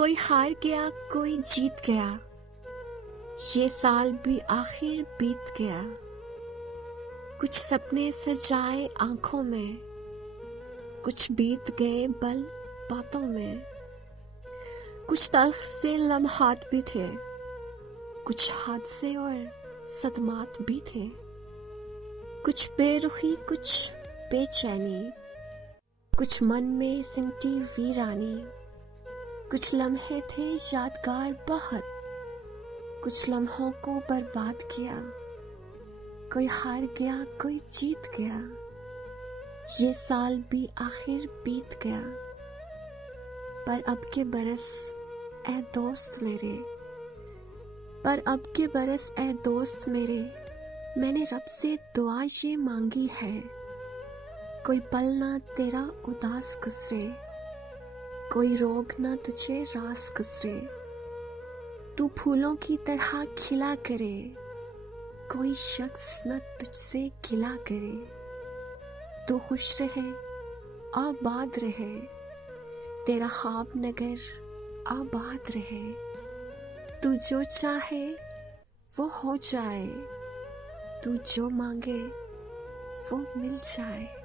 कोई हार गया कोई जीत गया, ये साल भी आखिर बीत गया। कुछ सपने सजाए आंखों में, कुछ बीत गए बल बातों में। कुछ तल्ख से लम्हात भी थे, कुछ हादसे और सदमात भी थे। कुछ बेरुखी कुछ बेचैनी, कुछ मन में सिमटी वीरानी। कुछ लम्हे थे यादगार बहुत, कुछ लम्हों को बर्बाद किया। कोई हार गया कोई जीत गया, ये साल भी आखिर बीत गया। पर अब के बरस ऐ दोस्त मेरे, पर अब के बरस ऐ दोस्त मेरे, मैंने रब से दुआ ये मांगी है। कोई पल ना तेरा उदास गुजरे, कोई रोग ना तुझे रास गुजरे। तू फूलों की तरह खिला करे, कोई शख्स न तुझसे गिला करे। तू खुश रहे आबाद रहे, तेरा ख्वाब नगर आबाद रहे। तू जो चाहे वो हो जाए, तू जो मांगे वो मिल जाए।